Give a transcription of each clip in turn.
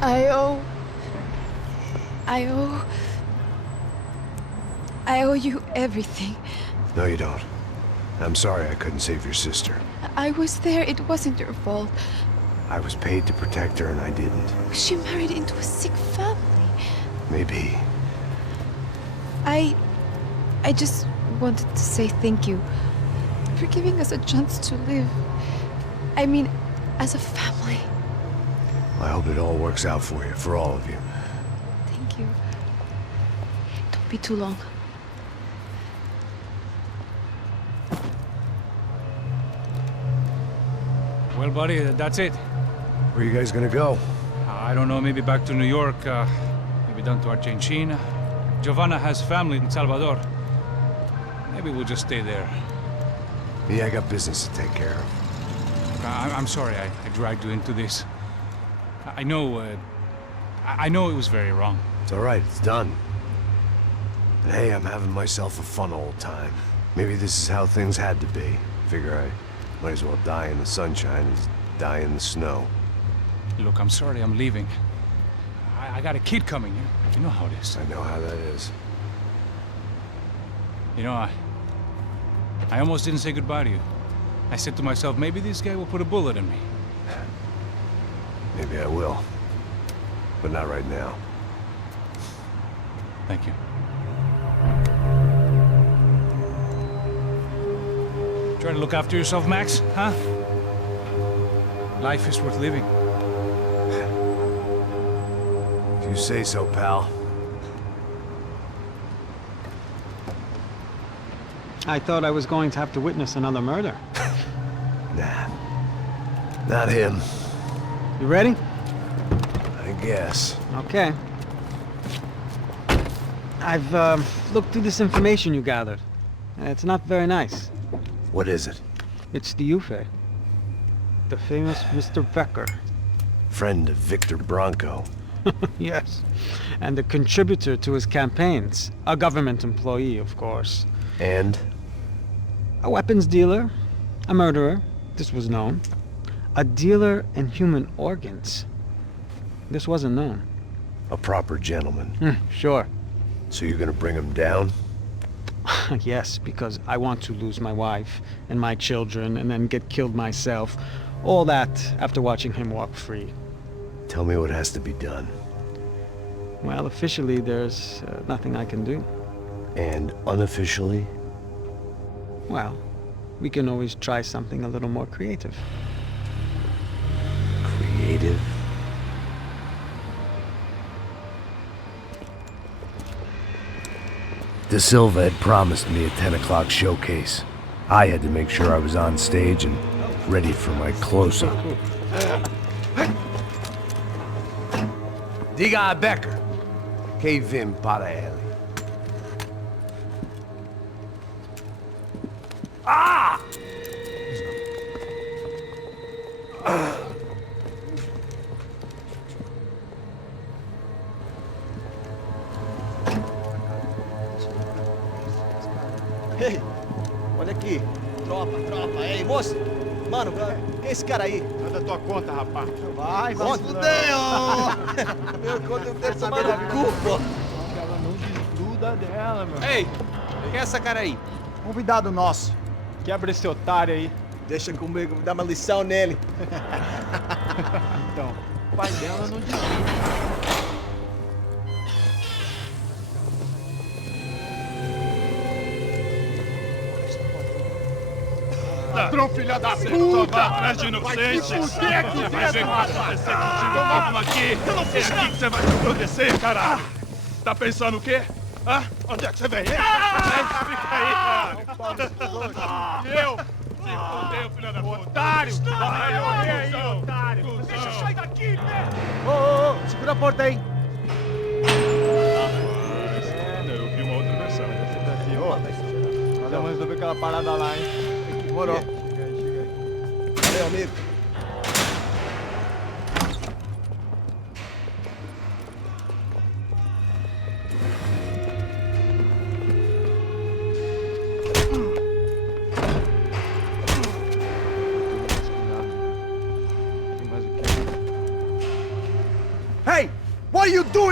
I owe... I owe you everything. No, you don't. I'm sorry I couldn't save your sister. I was there. It wasn't your fault. I was paid to protect her and I didn't. She married into a sick family. Maybe. I just wanted to say thank you for giving us a chance to live. I mean, as a family. I hope it all works out for you, for all of you. Thank you. Don't be too long. Well, buddy, that's it. Where are you guys gonna go? I don't know, maybe back to New York, maybe down to Argentina. Giovanna has family in Salvador. Maybe we'll just stay there. Yeah, I got business to take care of. I'm sorry I dragged you into this. I know it was very wrong. It's all right, it's done. And hey, I'm having myself a fun old time. Maybe this is how things had to be. Figure I might as well die in the sunshine as die in the snow. Look, I'm sorry I'm leaving. I got a kid coming, you know how it is. I know how that is. You know, I almost didn't say goodbye to you. I said to myself, maybe this guy will put a bullet in me. Maybe I will. But not right now. Thank you. Try to look after yourself, Max, huh? Life is worth living. If you say so, pal. I thought I was going to have to witness another murder. Nah. Not him. You ready? I guess. Okay. I've looked through this information you gathered. It's not very nice. What is it? It's the Ufe. The famous Mr. Becker. Friend of Victor Bronco. Yes. And a contributor to his campaigns. A government employee, of course. And? A weapons dealer. A murderer. This was known. A dealer in human organs. This wasn't known. A proper gentleman. Sure. So you're gonna bring him down? Yes, because I want to lose my wife and my children and then get killed myself. All that after watching him walk free. Tell me what has to be done. Well, officially there's nothing I can do. And unofficially? Well, we can always try something a little more creative. Creative? De Silva had promised me a 10 o'clock showcase. I had to make sure I was on stage and ready for my close-up. Diga a Becker. Que vim para ele. Ah! Ei, olha aqui. Tropa. Ei, moço. Mano, quem é esse cara aí? Manda tua conta, rapaz. Vai se fuder, ó. Meu conta eu quero saber da culpa. Ela não desgruda dela, meu. Ei, quem é essa cara aí? Convidado nosso. Quebra esse otário aí. Deixa comigo, me dá uma lição nele. Então, o pai dela não desgruda. Ladrão, filha da puta! Vai atrás de inocente! Vai ver o que vai acontecer contigo! Vamos aqui! Eu não fiz nada! Que você vai acontecer, caralho! Tá pensando o quê? Hã? Onde é que você vem? Fica aí, cara! Eu? Se fodeu, filha da puta! Otário! Vai, ô, otário! Deixa eu sair daqui, velho! Ô, segura a porta aí! Eu vi uma outra versão. Vamos resolver aquela parada lá, hein? Morou. Chega aí. Valeu, amigo.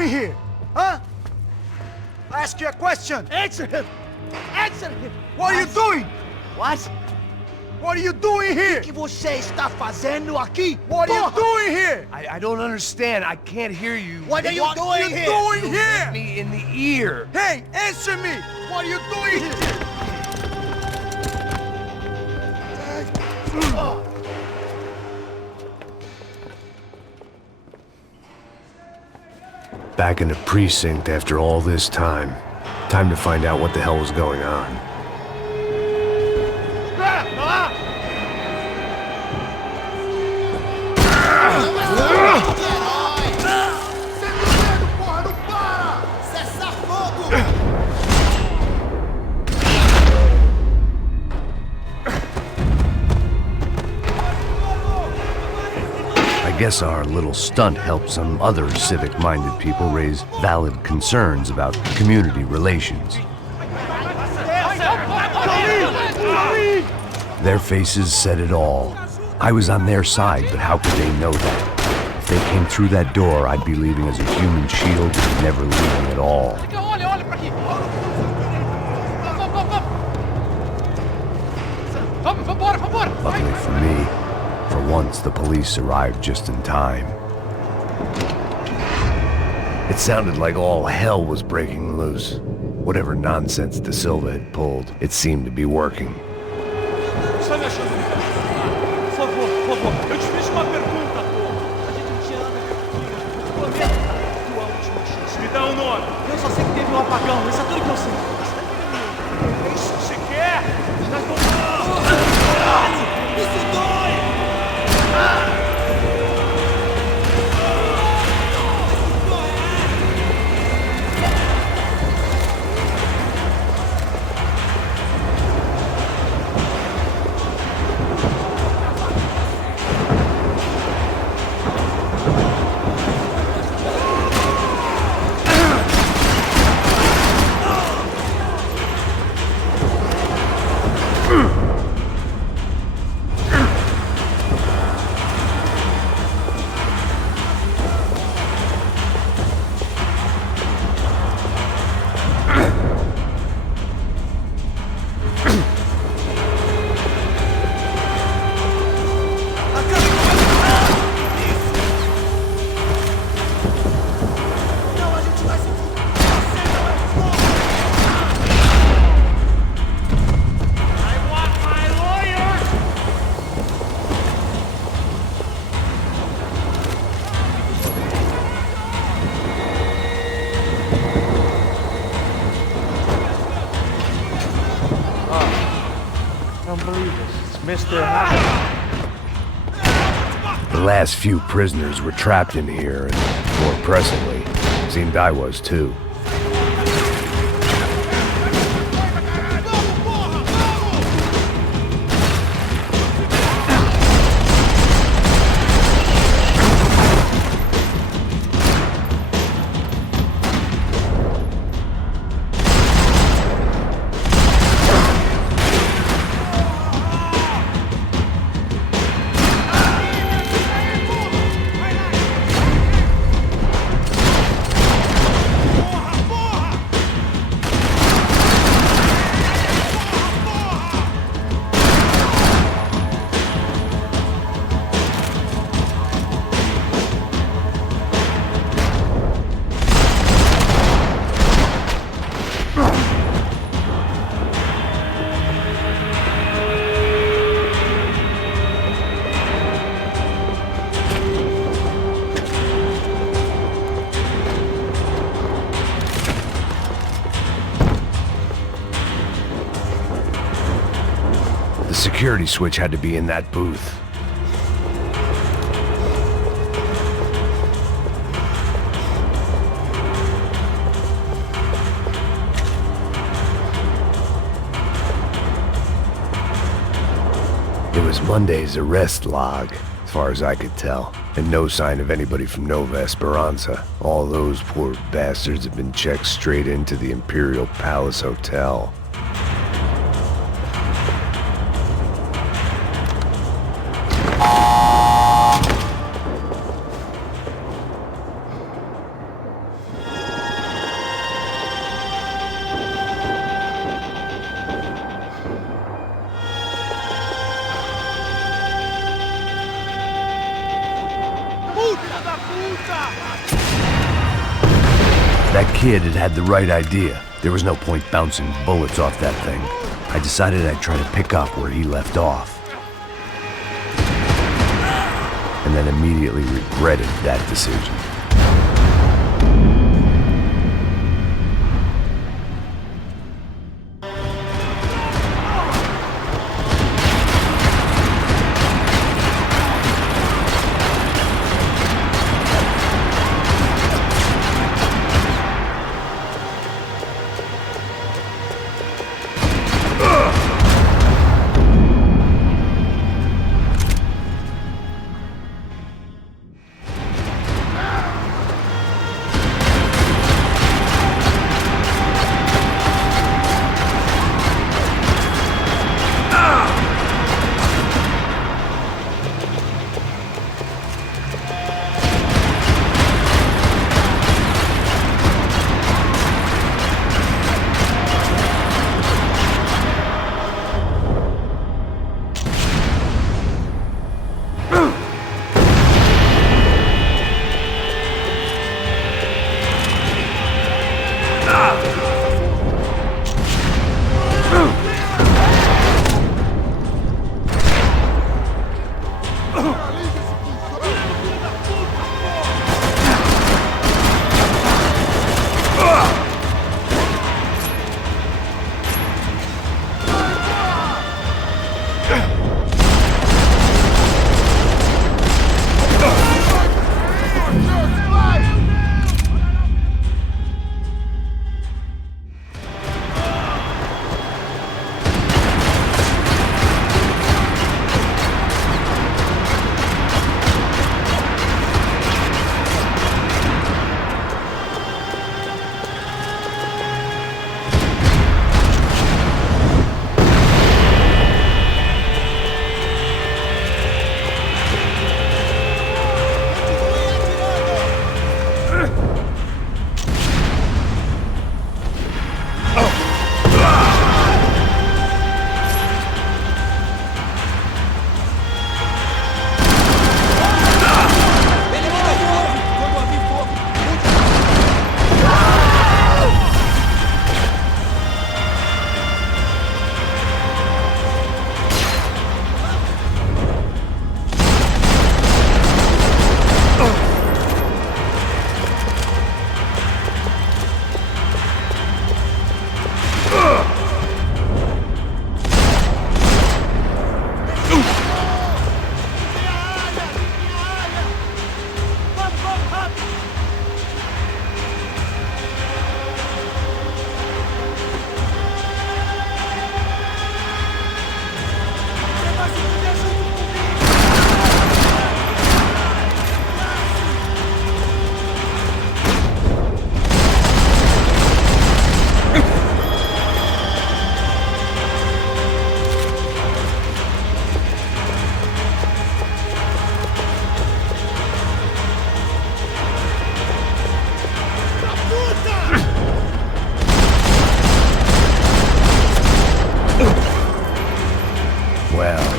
doing here? Huh? I ask you a question. Answer him. Answer him. What are you doing? What? What are you doing here? O que você está fazendo aqui? What are you doing here? I don't understand. I can't hear you. What are you doing here? You hit me in the ear. Hey, answer me. What are you doing here? Back in the precinct after all this time. Time to find out what the hell was going on. I guess our little stunt helped some other civic-minded people raise valid concerns about community relations. Their faces said it all. I was on their side, but how could they know that? If they came through that door, I'd be leaving as a human shield and never leaving at all. Luckily for me, for once the police arrived just in time. It sounded like all hell was breaking loose. Whatever nonsense De Silva had pulled, it seemed to be working. The last few prisoners were trapped in here, and more pressingly, it seemed I was too. The security switch had to be in that booth. It was Monday's arrest log, as far as I could tell, and no sign of anybody from Nova Esperanza. All those poor bastards had been checked straight into the Imperial Palace Hotel. That kid had had the right idea. There was no point bouncing bullets off that thing. I decided I'd try to pick up where he left off. And then immediately regretted that decision.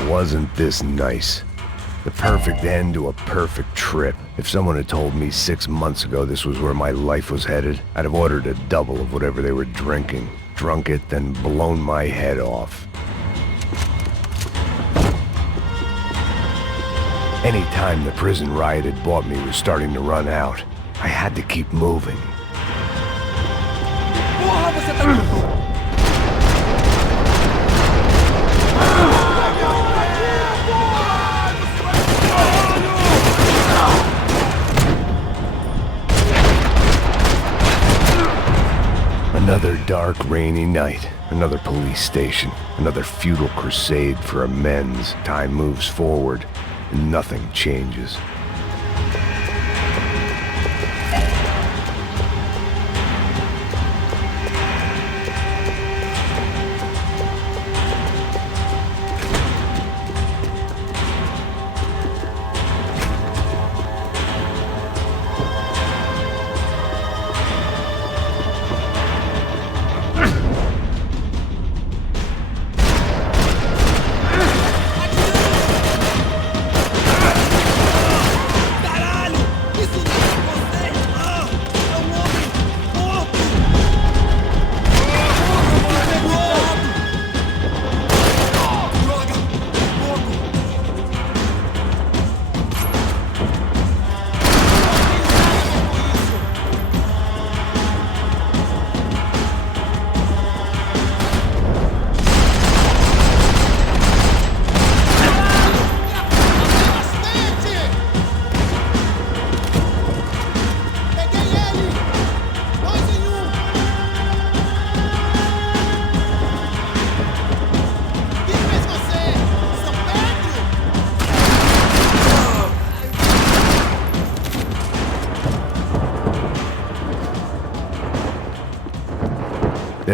Wasn't this nice? The perfect end to a perfect trip. If someone had told me 6 months ago this was where my life was headed, I'd have ordered a double of whatever they were drinking, drunk it, then blown my head off. Any time the prison riot had bought me was starting to run out. I had to keep moving. Another dark, rainy night. Another police station. Another futile crusade for amends. Time moves forward, and nothing changes.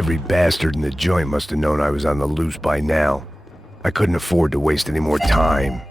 Every bastard in the joint must have known I was on the loose by now. I couldn't afford to waste any more time.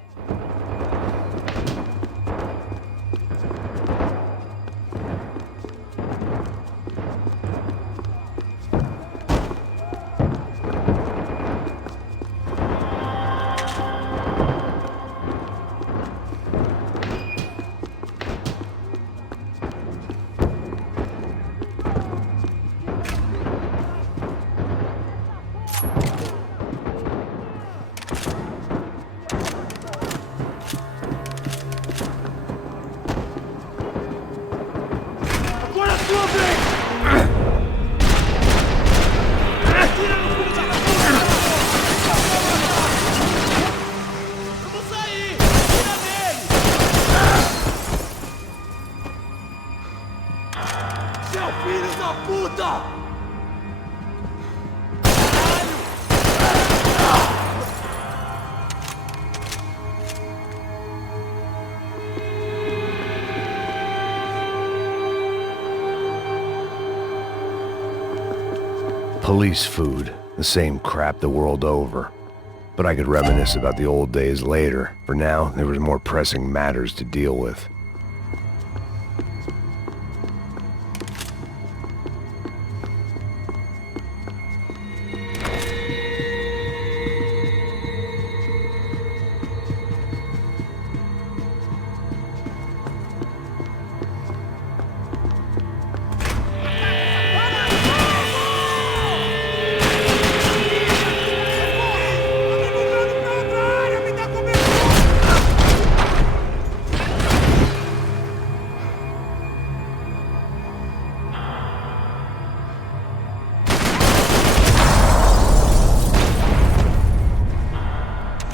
Police food, the same crap the world over. But I could reminisce about the old days later. For now, there was more pressing matters to deal with.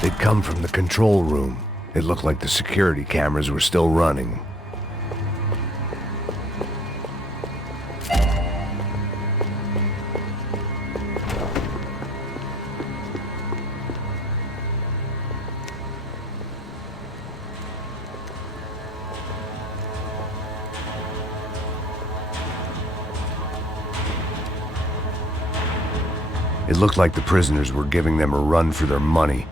They'd come from the control room. It looked like the security cameras were still running. It looked like the prisoners were giving them a run for their money.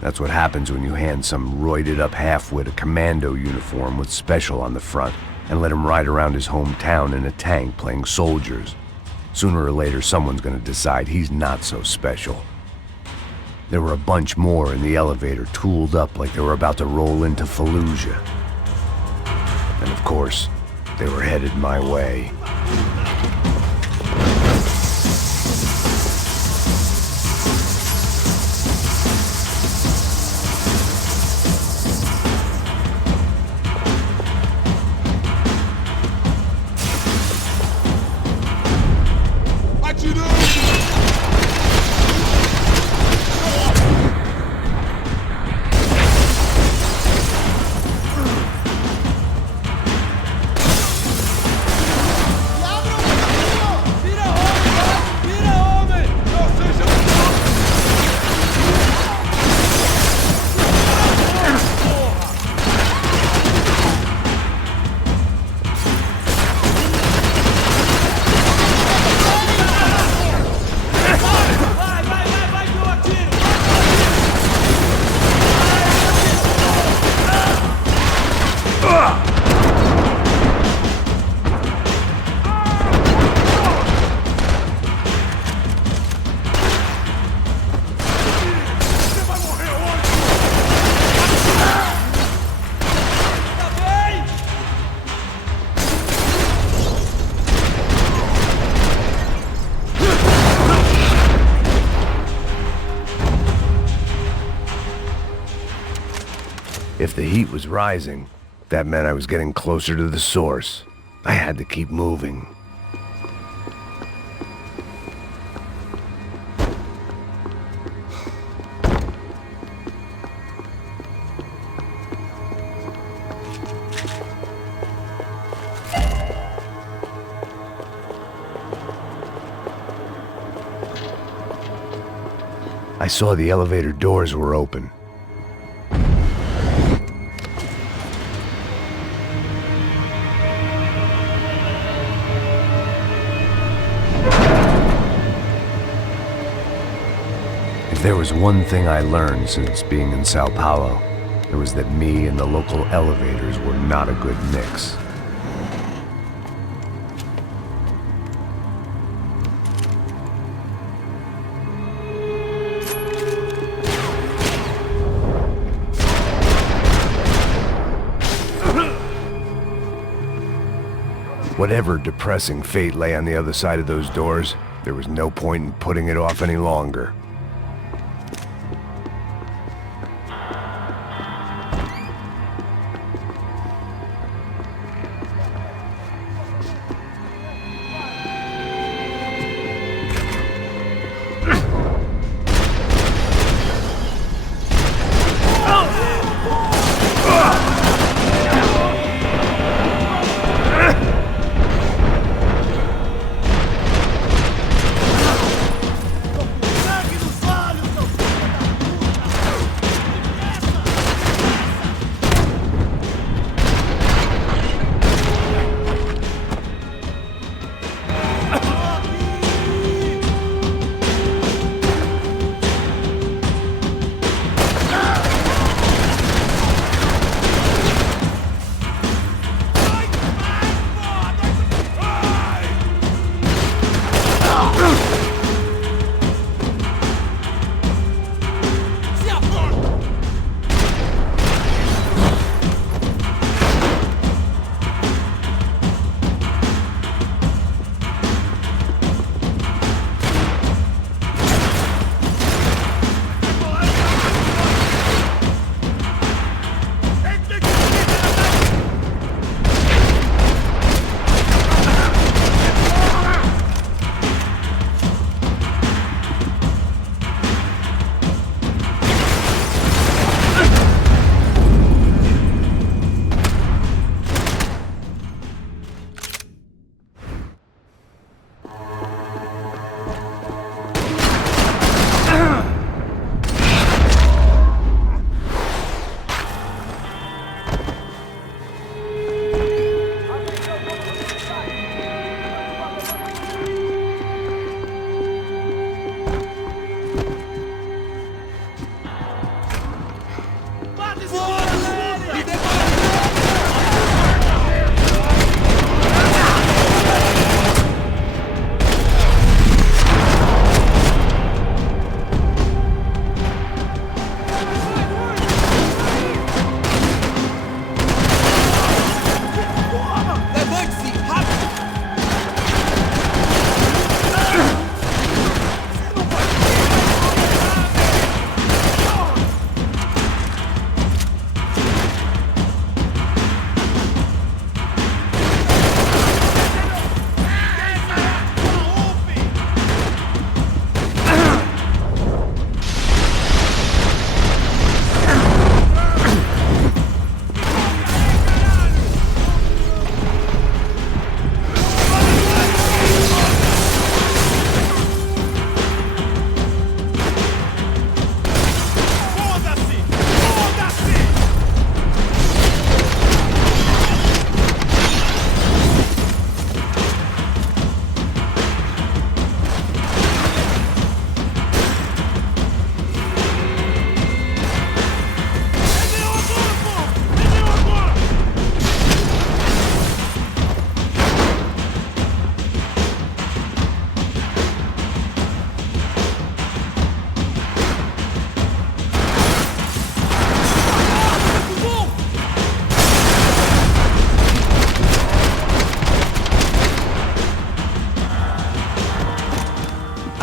That's what happens when you hand some roided-up halfwit a commando uniform with special on the front and let him ride around his hometown in a tank playing soldiers. Sooner or later, someone's gonna decide he's not so special. There were a bunch more in the elevator, tooled up like they were about to roll into Fallujah. And of course, they were headed my way. If the heat was rising, that meant I was getting closer to the source. I had to keep moving. I saw the elevator doors were open. If there was one thing I learned since being in Sao Paulo, it was that me and the local elevators were not a good mix. Whatever depressing fate lay on the other side of those doors, there was no point in putting it off any longer.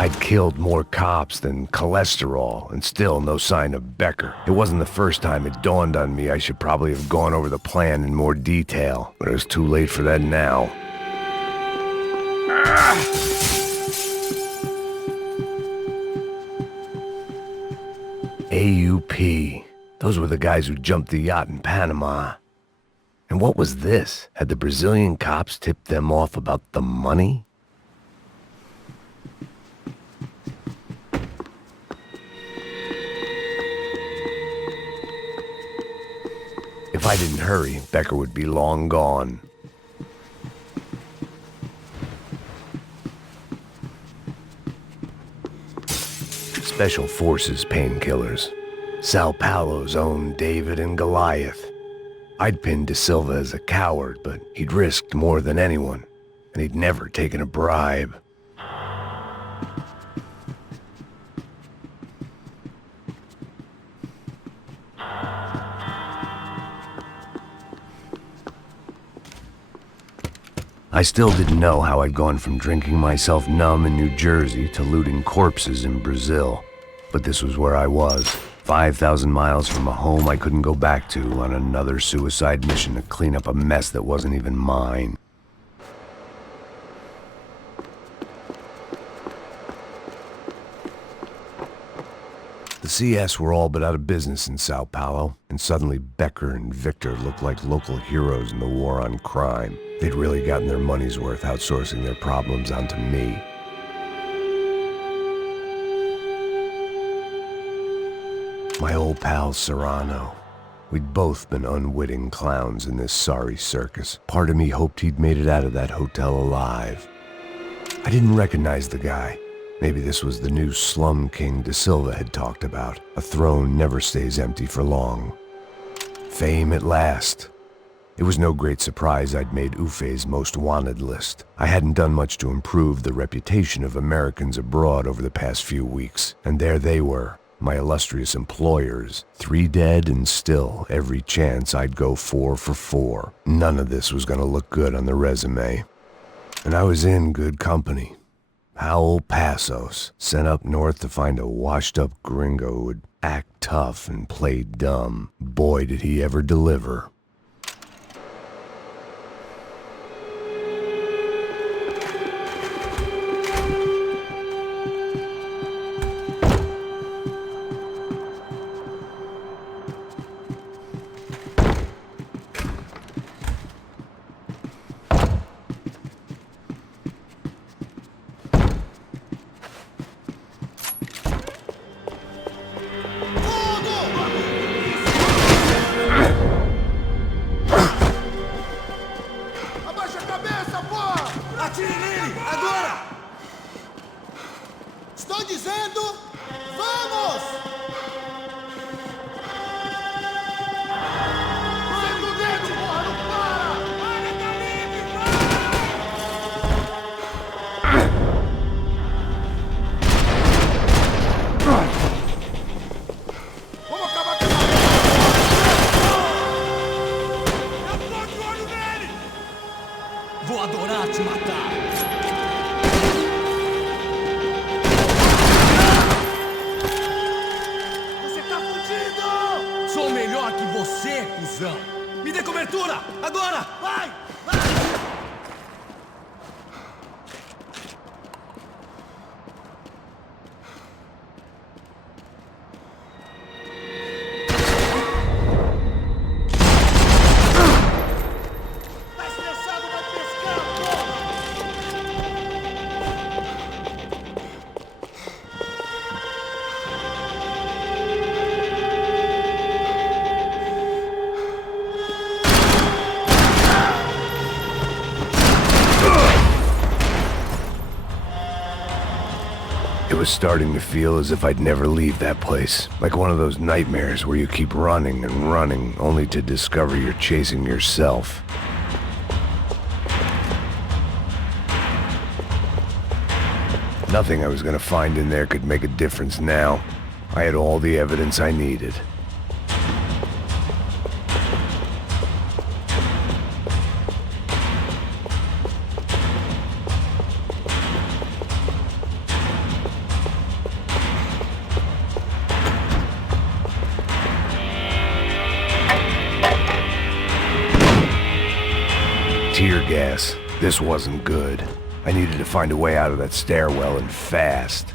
I'd killed more cops than cholesterol, and still no sign of Becker. It wasn't the first time it dawned on me I should probably have gone over the plan in more detail, but it was too late for that now. AUP. Those were the guys who jumped the yacht in Panama. And what was this? Had the Brazilian cops tipped them off about the money? If I didn't hurry, Becker would be long gone. Special Forces painkillers. Sao Paulo's own David and Goliath. I'd pinned De Silva as a coward, but he'd risked more than anyone, and he'd never taken a bribe. I still didn't know how I'd gone from drinking myself numb in New Jersey to looting corpses in Brazil. But this was where I was, 5,000 miles from a home I couldn't go back to, on another suicide mission to clean up a mess that wasn't even mine. The CS were all but out of business in Sao Paulo, and suddenly Becker and Victor looked like local heroes in the war on crime. They'd really gotten their money's worth outsourcing their problems onto me. My old pal Serrano. We'd both been unwitting clowns in this sorry circus. Part of me hoped he'd made it out of that hotel alive. I didn't recognize the guy. Maybe this was the new slum king De Silva had talked about. A throne never stays empty for long. Fame at last. It was no great surprise I'd made Ufe's most wanted list. I hadn't done much to improve the reputation of Americans abroad over the past few weeks, and there they were, my illustrious employers, 3 dead and still every chance I'd go 4 for 4. None of this was gonna look good on the resume. And I was in good company. Howell Passos, sent up north to find a washed-up gringo who would act tough and play dumb. Boy, did he ever deliver. It was starting to feel as if I'd never leave that place. Like one of those nightmares where you keep running and running, only to discover you're chasing yourself. Nothing I was gonna find in there could make a difference now. I had all the evidence I needed. Tear gas. This wasn't good. I needed to find a way out of that stairwell, and fast.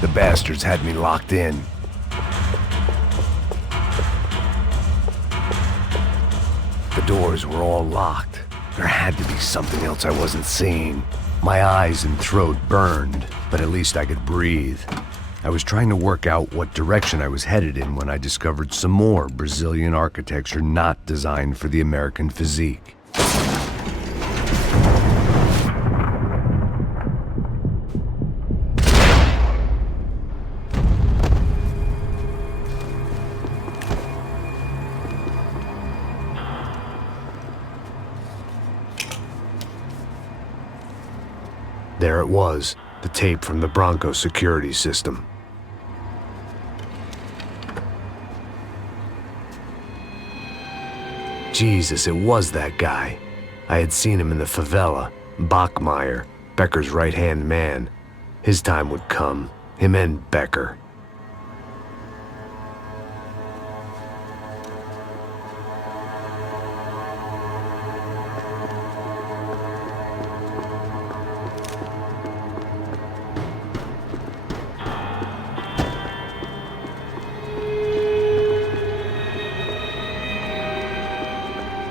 The bastards had me locked in. The doors were all locked. There had to be something else I wasn't seeing. My eyes and throat burned, but at least I could breathe. I was trying to work out what direction I was headed in when I discovered some more Brazilian architecture not designed for the American physique. There it was, the tape from the Bronco security system. Jesus, it was that guy. I had seen him in the favela. Bachmeyer, Becker's right-hand man. His time would come. Him and Becker.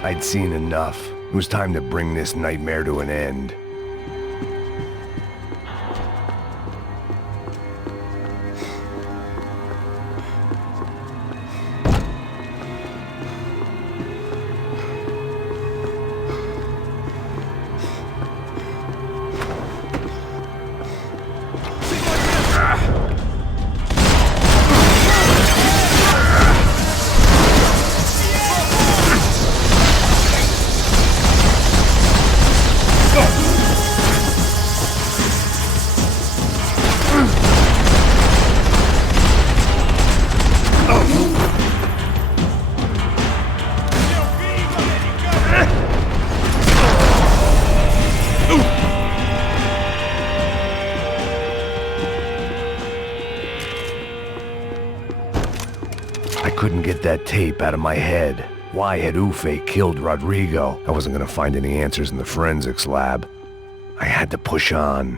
I'd seen enough. It was time to bring this nightmare to an end. I couldn't get that tape out of my head. Why had Ufe killed Rodrigo? I wasn't gonna find any answers in the forensics lab. I had to push on.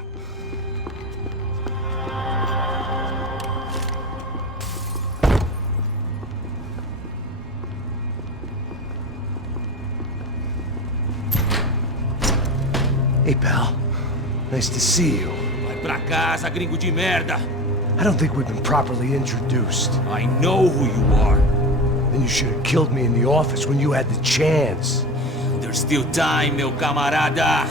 Hey, pal. Nice to see you. Vai pra casa, gringo de merda! I don't think we've been properly introduced. I know who you are. Then you should have killed me in the office when you had the chance. There's still time, meu camarada!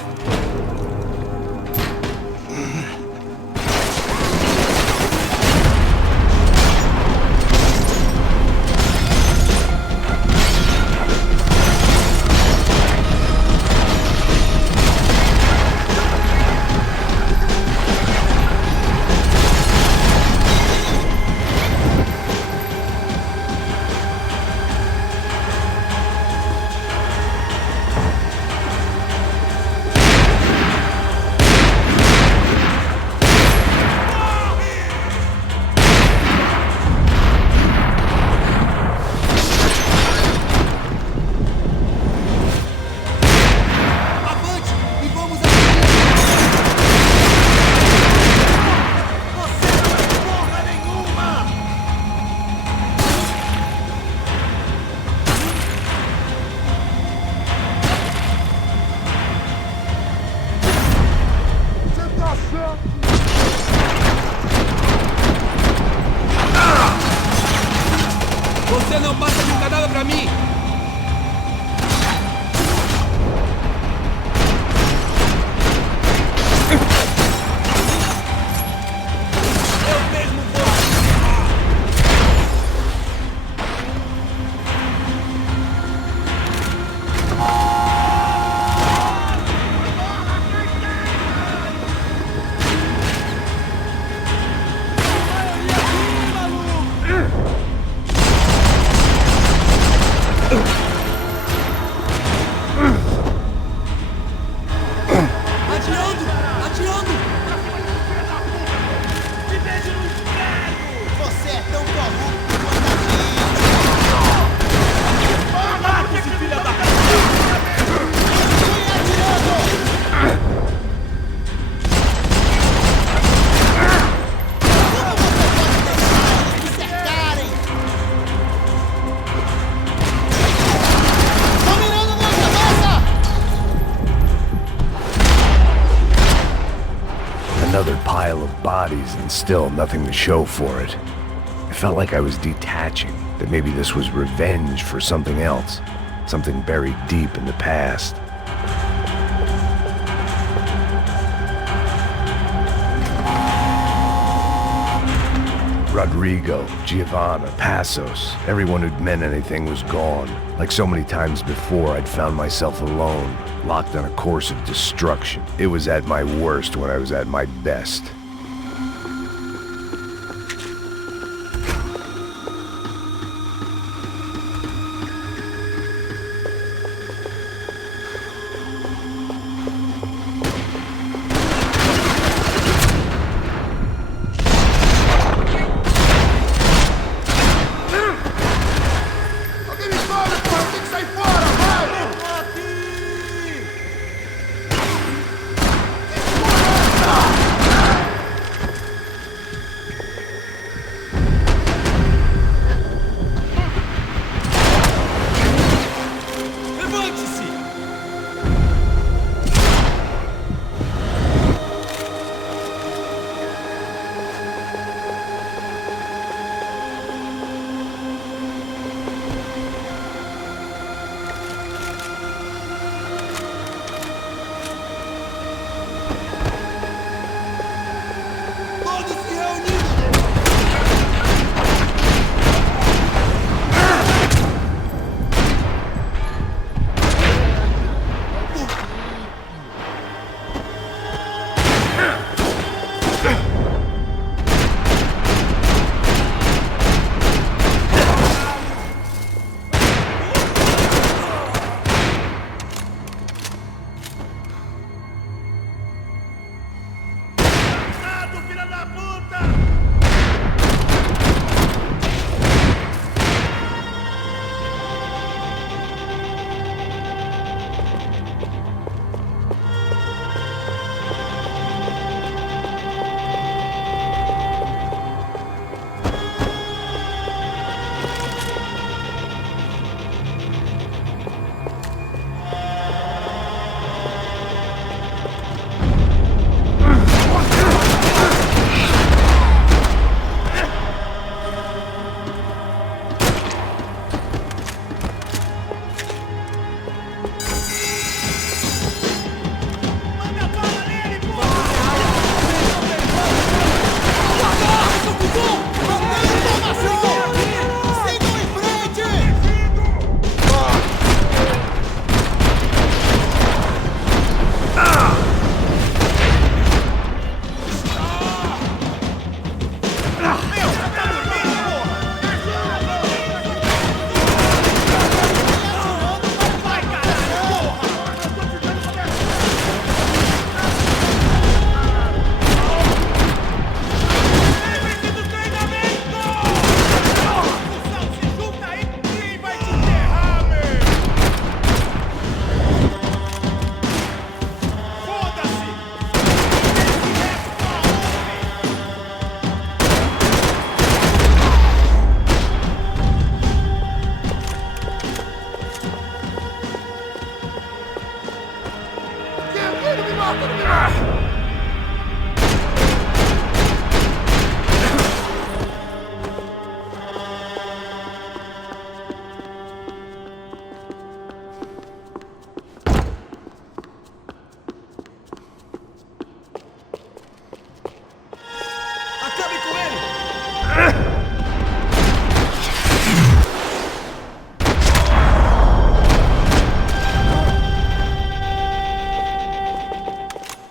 Você não passa de cadáver pra mim! Eu mesmo vou! Another pile of bodies and still nothing to show for it. I felt like I was detaching, that maybe this was revenge for something else, something buried deep in the past. Rodrigo, Giovanna, Passos, everyone who'd meant anything was gone. Like so many times before, I'd found myself alone, locked on a course of destruction. It was at my worst when I was at my best.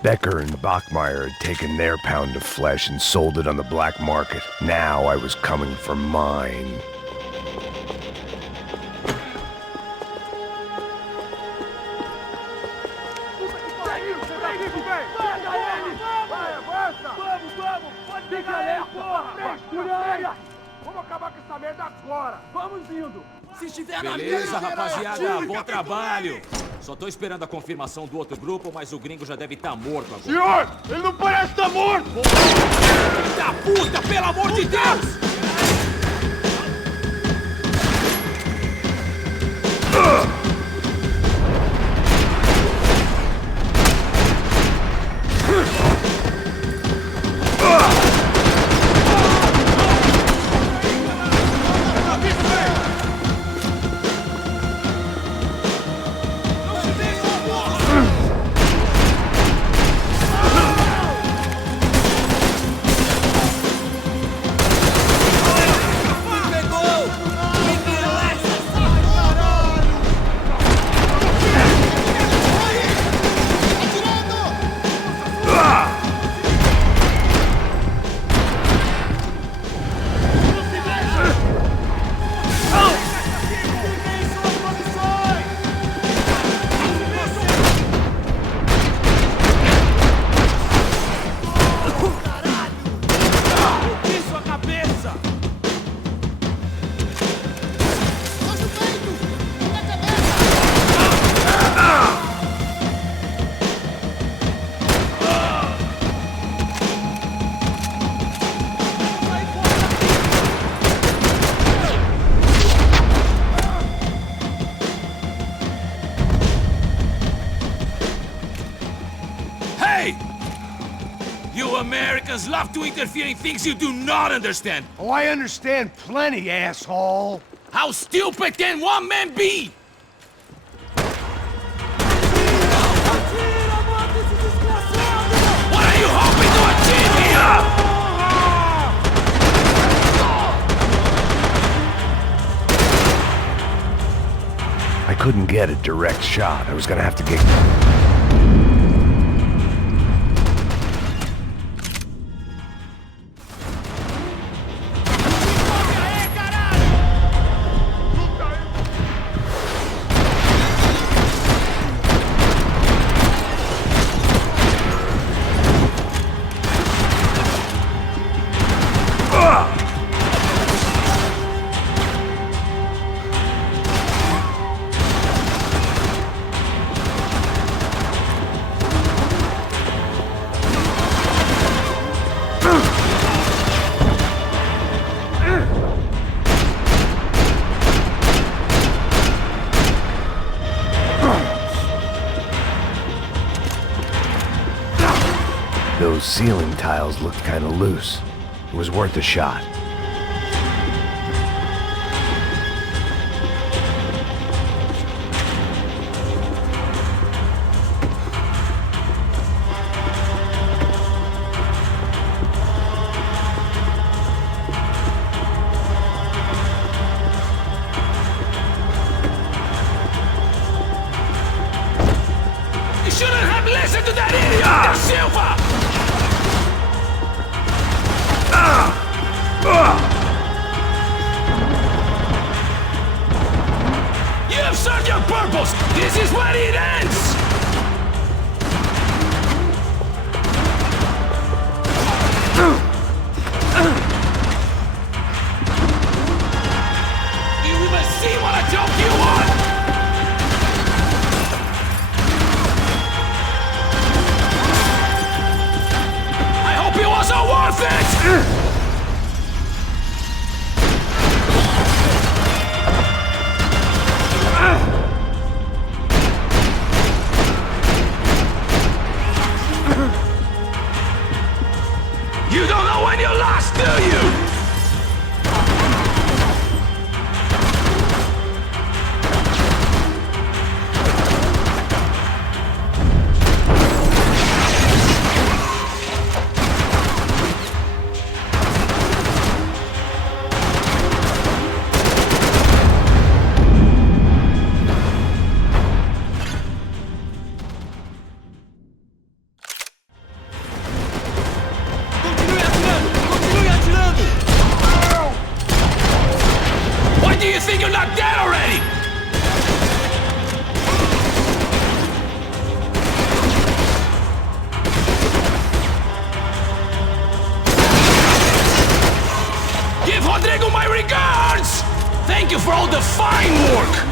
Becker and Bachmeyer had taken their pound of flesh and sold it on the black market. Now I was coming for mine. Beleza, rapaziada, bom trabalho. Só tô esperando a confirmação do outro grupo, mas o gringo já deve estar morto agora. Senhor, ele não parece estar morto! Filho da puta, pelo amor de Deus! Hey! You Americans love to interfere in things you do not understand. Oh, I understand plenty, asshole. How stupid can one man be? What are you hoping to achieve here? I couldn't get a direct shot. I was gonna have to get... Those ceiling tiles looked kind of loose. It was worth a shot. You shouldn't have listened to that idiot, Da Silva! You have served your purpose! This is where it ends! You even see what a joke you are! I hope it wasn't worth it! You don't know when you're lost, do you? Why do you think you're not dead already? Give Rodrigo my regards! Thank you for all the fine work!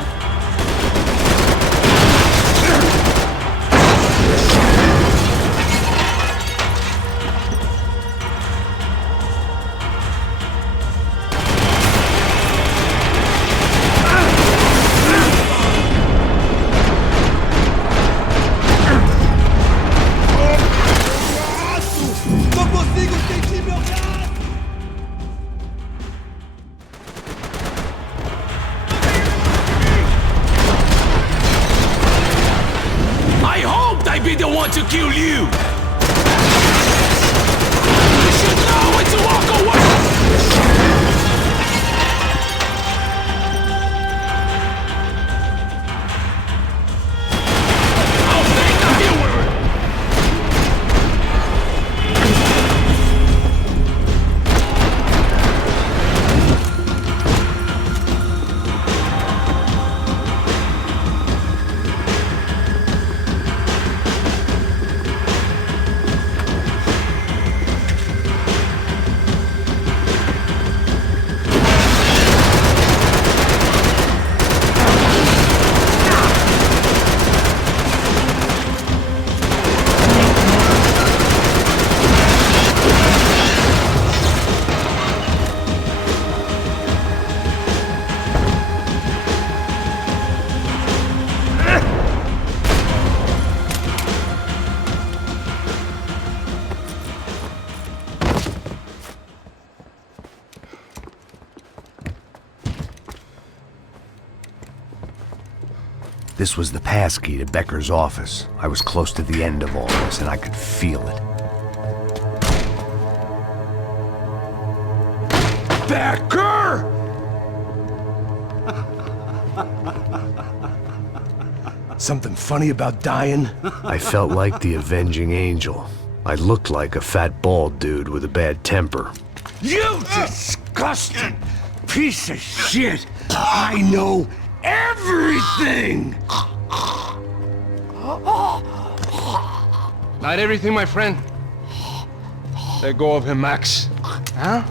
Não consigo sentir meu braço! I hoped I'd be the one to kill you! You should know when to walk away! I'll thank the viewer! This was the passkey to Becker's office. I was close to the end of all this, and I could feel it. Becker! Something funny about dying? I felt like the avenging angel. I looked like a fat bald dude with a bad temper. You disgusting piece of shit! I know everything! Not everything, my friend. Let go of him, Max. Huh?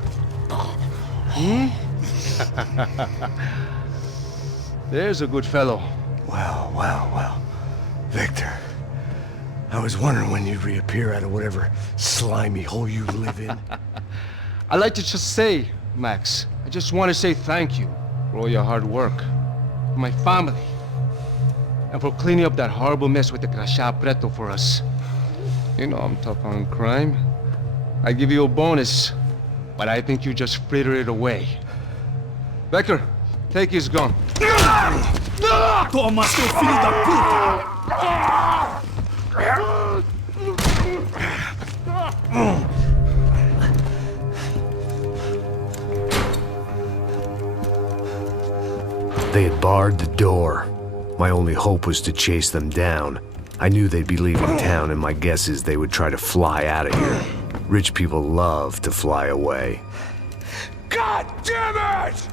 There's a good fellow. Well. Victor, I was wondering when you'd reappear out of whatever slimy hole you live in. I'd like to just say, Max, I just want to say thank you for all your hard work, for my family, and for cleaning up that horrible mess with the Crachá Preto for us. You know I'm tough on crime. I give you a bonus, but I think you just fritter it away. Becker, take his gun. Toma, seu filho da puta! They had barred the door. My only hope was to chase them down. I knew they'd be leaving town, and my guess is they would try to fly out of here. Rich people love to fly away. God damn it!